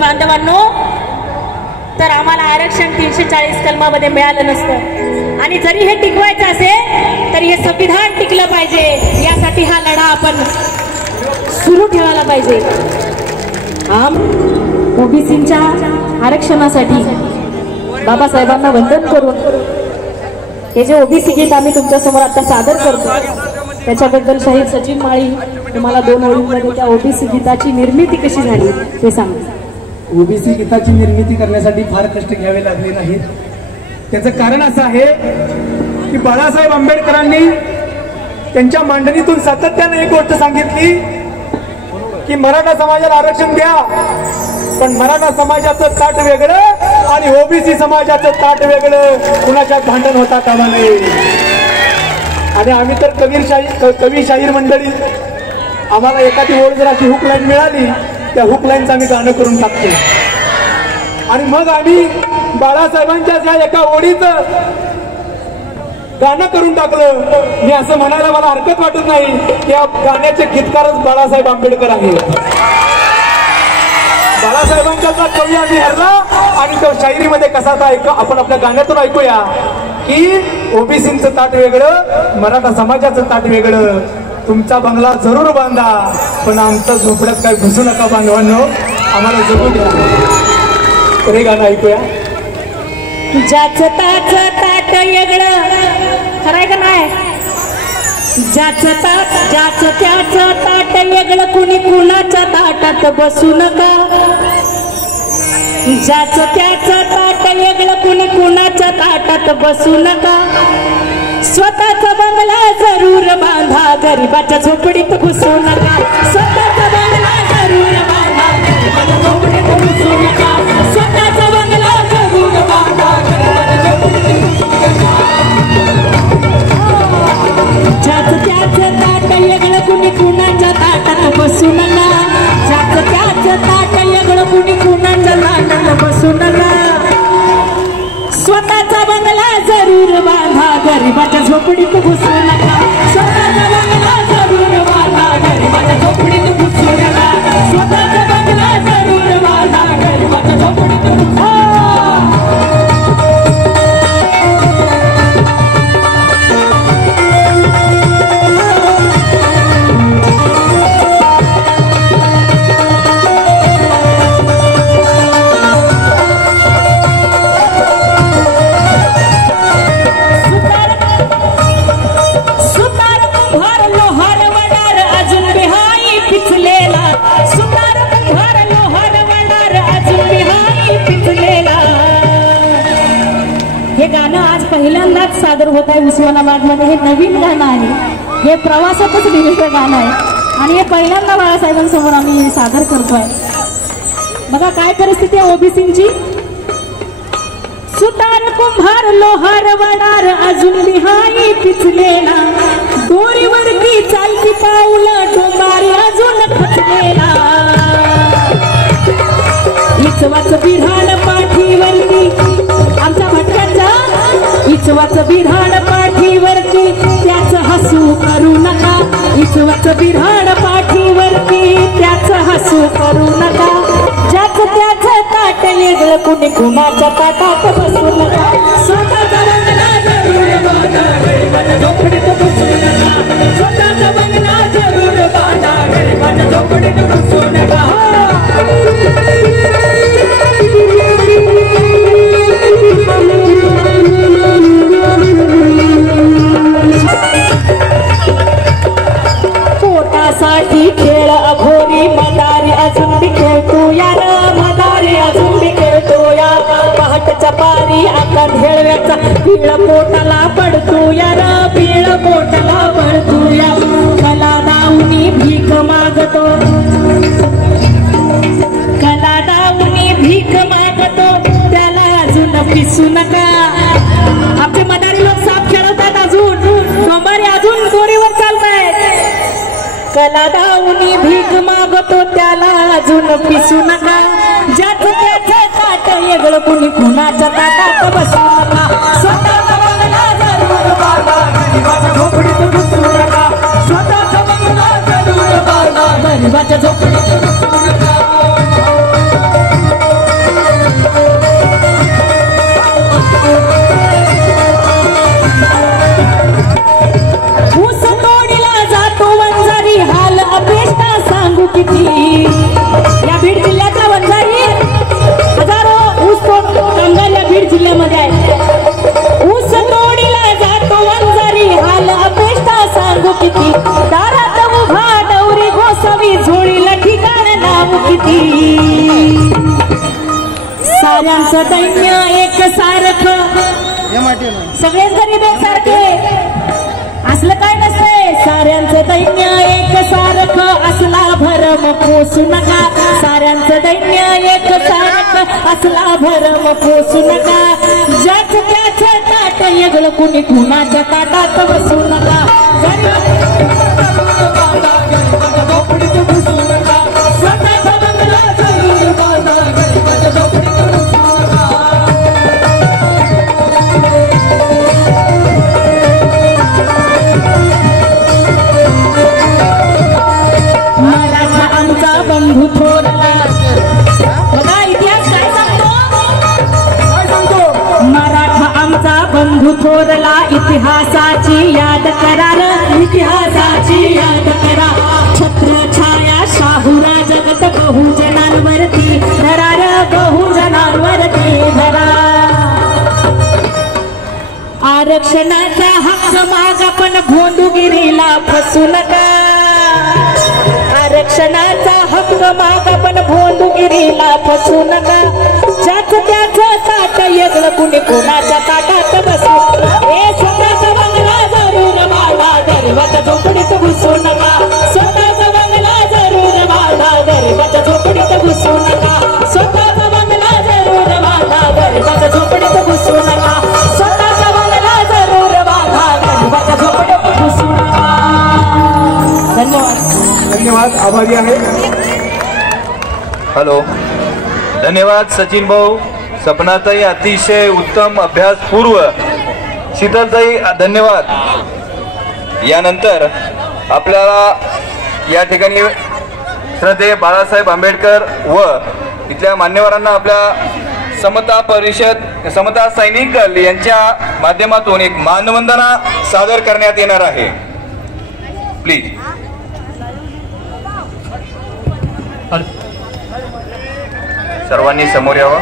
बांधवांनो, तर आम्हाला आरक्षण 340 कलमामध्ये मिळालं नसतं आणि जरी हे टिकवायचं असेल तर हे संविधान टिकलं पाहिजे। यासाठी हा लढा आपण सुरू ठेवायला पाहिजे। ओबीसींच्या आरक्षणासाठी बाबासाहेबांना वंदन करून हे जे ओबीसी गीत आम्ही तुमच्या समोर आता सादर करतो त्याच्याबद्दल शहीद सचिन माळी तुम्हाला 2 ओळींमध्ये त्या ओबीसी गीताची निर्मिती कशी झाली ते सांगा। ओबीसी गीताची निर्मिती करण्यासाठी फार कष्ट घ्यावे लागले नाहीत। त्याचं कारण असं आहे की बाळासाहेब आंबेडकरांनी त्यांच्या मांडणीतून सातत्याने एक गोष्ट सांगितली की मराठा समाजाला आरक्षण द्या, पण मराठा समाजाचं ताट वेगळं आणि ओबीसी समाजाचं ताट वेगळं, कुणाच्यात भांडण होता कामा नये। आणि आम्ही तर कवी शाहीर मंडळी, आम्हाला एखादी ओळ जर अशी हुक लाईन मिळाली त्या हुक लाईनचं आम्ही गाणं करून टाकतो आणि मग आम्ही बाळासाहेबांच्या ज्या एका ओळीचं गाणं करून टाकलं। मी असं म्हणायला मला हरकत वाटत नाही की या गाण्याचे गीतकारच बाळासाहेब आंबेडकर आहेत। बाळासाहेबांचा कवी आम्ही हरला आणि तो शायरीमध्ये कसा था आपण आपल्या गाण्यातून ऐकूया की ओबीसींचं ताट वेगळं, मराठा समाजाचं ताट वेगळं। तुमचा बंगला जरूर बांधा पण आमचं झोपड्यात काय घुसू नका बांधवांनो, आम्हाला जरूर द्या। तर हे गाणं ऐकूया। ज्याचं त्याचं ताट वेगळं, खरंय का नाही? ज्याचं त्याचं ताट वेगळं, कुणी कुणाच्या ताटात बसू नका। ज्याचं त्याचं ताट वेगळं, कुणी कुणाच्या ताटात बसू नका। स्वतःचा बंगला जरूर बांधा, गरिबाच्या झोपडीत घुसू नका। स्वतःचा बंगला जरूर बांधा, गरिबाच्या झोपडीत घुसू नका। स्वतःचा बंगला जरूर बांधा, गरिबाच्या झोपडीत घुसू नका। ज्याचं त्याचं ताट वेगळं, कुणी कुणाच्या ताटात बसू नका। ज्याचं त्याचं ताट वेगळं, कुणी कुणाच्या ताटात बसू नका। स्वतःचा बंगला जरूर बांधा, गरिबाच्या झोपडीत घुसू नका। स्वतःचा बंगला जरूर बांधा, गरिबाच्या झोपडीत घुसू नका। स्वतःचा बंगला जरूर बांधा, गरिबाच्या झोपडीत घुसू नका। हे गाणं आज पहिल्यांदाच सादर होत आहे उस्मानाबाद मध्ये। हे नवीन गाणं आहे, हे प्रवासातच लिहिलेलं गाणं आहे आणि हे पहिल्यांदा बाळासाहेबांसमोर आम्ही सादर करतोय। बघा काय परिस्थिती आहे ओबीसींची। सुतार कुंभार लोहार वडार अजून बिहाई पिचलेला, दोरीवरती चालती पाऊलं डोंबारी अजून खचलेला। इचवाचं बिऱ्हाड पाठीवरती, आमच्या भटक्यांचा इचवाचं बिऱ्हाड पाठीवरती, त्याचं हसू करू नका। इचवाचं बिऱ्हाड पाठीवरती, त्याचं हसू करू नका। ज्याचं त्याचं ताट वेगळं, कुणी कुणाच्या ताटात बसू नका। स्वतःचा बंगला जरूर बांधा, गरिबाच्या झोपडीत घुसू नका। स्वतःचा बंगला जरूर बांधा, गरिबाच्या झोपडीत घुसू नका। पोटासाठी खेळ अघोरी, मदारी अजून बी खेळतो यार, मदारी अजून बी खेळतो या। पहाटच्या पारी आता ढेळव्याचा पीळ पोटाला पडतो यार, पीळ पोटाला पडतो या। कला दावणी भीक मागतो, कला दावणी भीक मागतो, त्याला अजून पिसू नका। आपले मदारी लोक साप खेळवतात, अजून सोमवारी अजून दोरीवर चालतायत। कला दावणी भीक मागतो, त्याला अजून पिसू नका। ज्याचं त्याचं ताट वेगळं, कुणी कुणाच्या ताटात बसू नका। स्वतःचा बंगला जरूर बांधा, गरिबाच्या झोपडीत घुसू नका। स्वतःचा बंगला जरूर बांधा, गरिबाच्या झोपडीत घुसू नका। साऱ्यांचं दैन्य एक सारखं, सगळेच गरीब एकसारखे, असलं काय नसतंय. साऱ्यांचं दैन्य एक सारखं, असला भरम पोसू नका. साऱ्यांचं दैन्य एक सारखं, असला भरम पोसू नका. ज्याच त्याच ताट वेगळं, कुणी कुणाच्या ताटात बसू नका. मराठा आमचा बंधू थोरला, बघा इतिहास काय सांगतो. मराठा आमचा बंधू थोरला, इतिहासाची याद करार, इतिहासाची याद करा. छत्रछाया शाहूरा जगत बहुजनांवरती धरार, बहुजनांवरती धरा. आरक्षणाचा हक्क मागा पण भोंदूगिरीला फसू नका. आरक्षणाचा हक्क मागा पण भोंदूगिरीला फसू नका. ज्याच त्याच ताट वेगळं, कुणी कोणाच्या ताटात बसू. हे स्वतःचा बंगला जरूर बाळा, गरीबाच्या झोपडीत घुसू नका. स्वतःचा बंगला जरूर बाळा, गरीबाच्या झोपडीत घुसू नका. स्वतःचा बंगला जरूर बाळा, गरीबाच्या झोपडीत घुसू नका. स्वतःचा बंगला जरूर बाळा, गरीबाच्या झोपडीत घुसू नका. धन्यवाद. धन्यवाद, आभारी आहे. हॅलो, धन्यवाद सचिन भाऊ. सपनाताई अतिशय उत्तम अभ्यासपूर्व. शीतलताई धन्यवाद. यानंतर आपल्याला या ठिकाणी श्रद्धेय बाळासाहेब आंबेडकर व इथल्या मान्यवरांना आपल्या समता परिषद, समता सैनिक दल यांच्या माध्यमातून एक मानवंदना सादर करण्यात येणार आहे. प्लीज सर्वांनी समोर यावं.